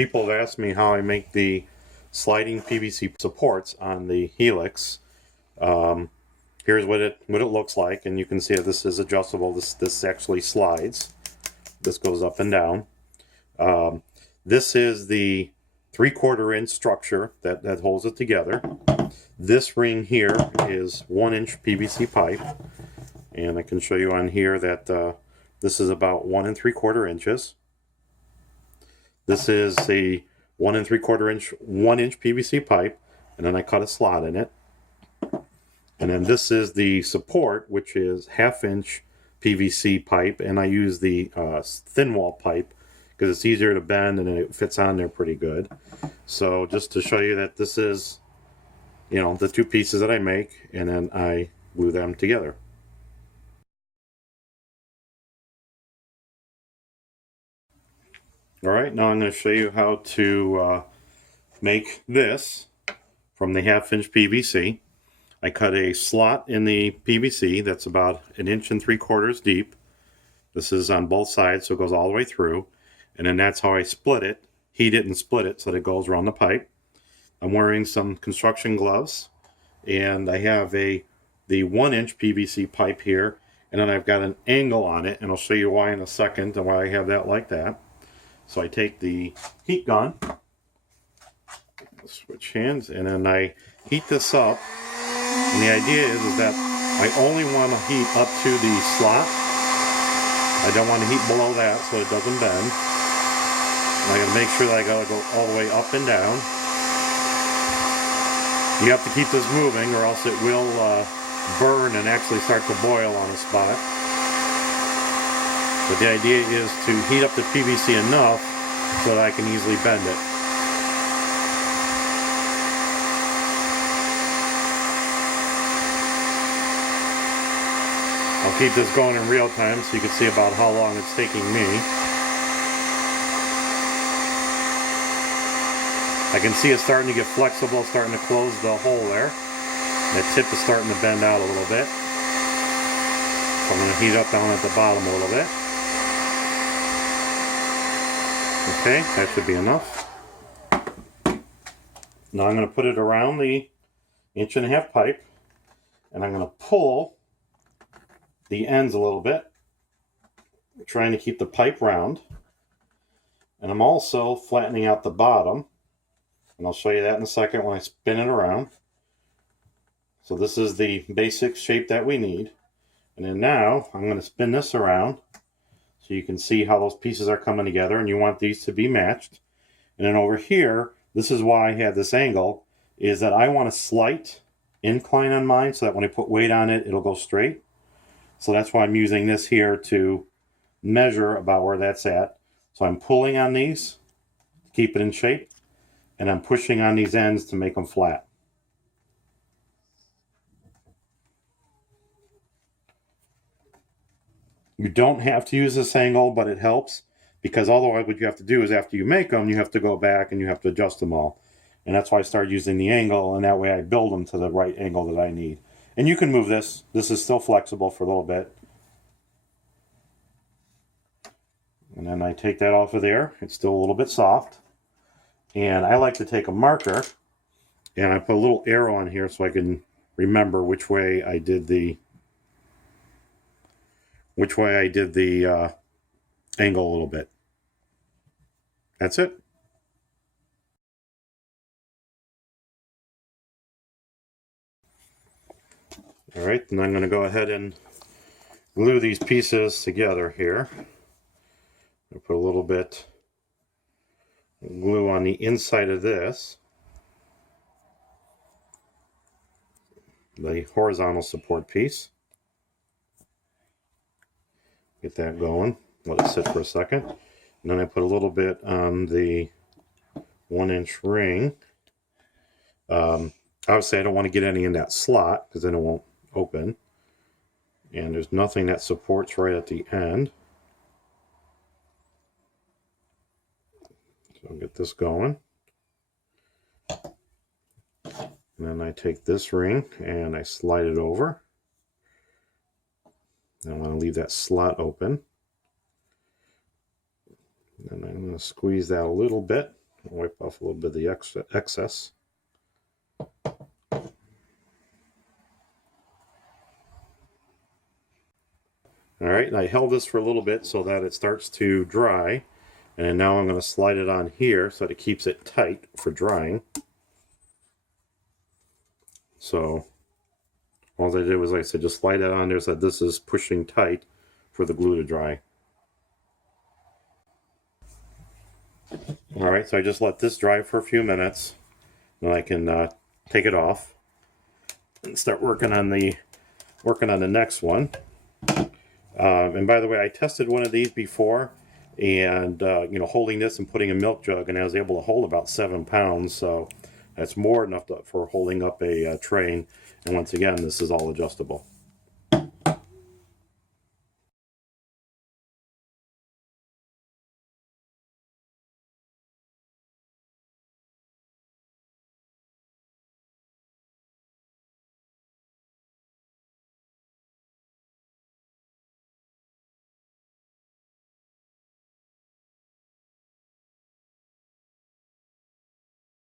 People have asked me how I make the sliding PVC supports on the helix. Here's what it looks like, and you can see that this is adjustable. This actually slides. This goes up and down. This is the 3/4 inch structure that holds it together. This ring here is 1-inch PVC pipe, and I can show you on here that this is about 1 3/4 inches. This is a 1 3/4 inch 1-inch PVC pipe, and then I cut a slot in it. And then this is the support, which is 1/2 inch PVC pipe, and I use the thin wall pipe because it's easier to bend and it fits on there pretty good. So just to show you that this is, you know, the two pieces that I make, and then I glue them together. Alright, now I'm going to show you how to make this from the 1/2 inch PVC. I cut a slot in the PVC that's about 1 3/4 inches deep. This is on both sides, so it goes all the way through. And then that's how I split it, heat it and split it so that it goes around the pipe. I'm wearing some construction gloves, and I have the 1-inch PVC pipe here, and then I've got an angle on it, and I'll show you why in a second and why I have that like that. So I take the heat gun, switch hands, and then I heat this up. And the idea is that I only want to heat up to the slot. I don't want to heat below that so it doesn't bend. And I got to make sure that I got to go all the way up and down. You have to keep this moving or else it will burn and actually start to boil on a spot. But the idea is to heat up the PVC enough so that I can easily bend it. I'll keep this going in real time so you can see about how long it's taking me. I can see it's starting to get flexible, starting to close the hole there. The tip is starting to bend out a little bit. So I'm going to heat up down at the bottom a little bit. Okay, that should be enough. Now I'm going to put it around the 1.5 inch pipe, and I'm going to pull the ends a little bit, trying to keep the pipe round. And I'm also flattening out the bottom, and I'll show you that in a second when I spin it around. So this is the basic shape that we need. And then now I'm going to spin this around so you can see how those pieces are coming together, and you want these to be matched. And then over here, this is why I have this angle, is that I want a slight incline on mine so that when I put weight on it, it'll go straight. So that's why I'm using this here to measure about where that's at. So I'm pulling on these to keep it in shape, and I'm pushing on these ends to make them flat. You don't have to use this angle, but it helps, because otherwise what you have to do is after you make them, you have to go back and you have to adjust them all. And that's why I started using the angle, and that way I build them to the right angle that I need. And you can move this. This is still flexible for a little bit. And then I take that off of there. It's still a little bit soft. And I like to take a marker, and I put a little arrow on here so I can remember which way I did the angle a little bit. That's it. All right, and I'm going to go ahead and glue these pieces together here. I put a little bit of glue on the inside of this, the horizontal support piece. Get that going, let it sit for a second. And then I put a little bit on the 1-inch ring. Obviously I don't want to get any in that slot because then it won't open. And there's nothing that supports right at the end. So I'll get this going. And then I take this ring and I slide it over. I want to leave that slot open. And I'm going to squeeze that a little bit Wipe off a little bit of the excess. All right, and I held this for a little bit so that it starts to dry. And now I'm going to slide it on here so that it keeps it tight for drying. So all I did was, like I said, just slide that on there so that this is pushing tight for the glue to dry. All right, so I just let this dry for a few minutes. Then I can take it off and start working on the next one. And by the way, I tested one of these before, and you know, holding this and putting a milk jug, and I was able to hold about 7 pounds. So that's more than enough for holding up a train. And once again, this is all adjustable.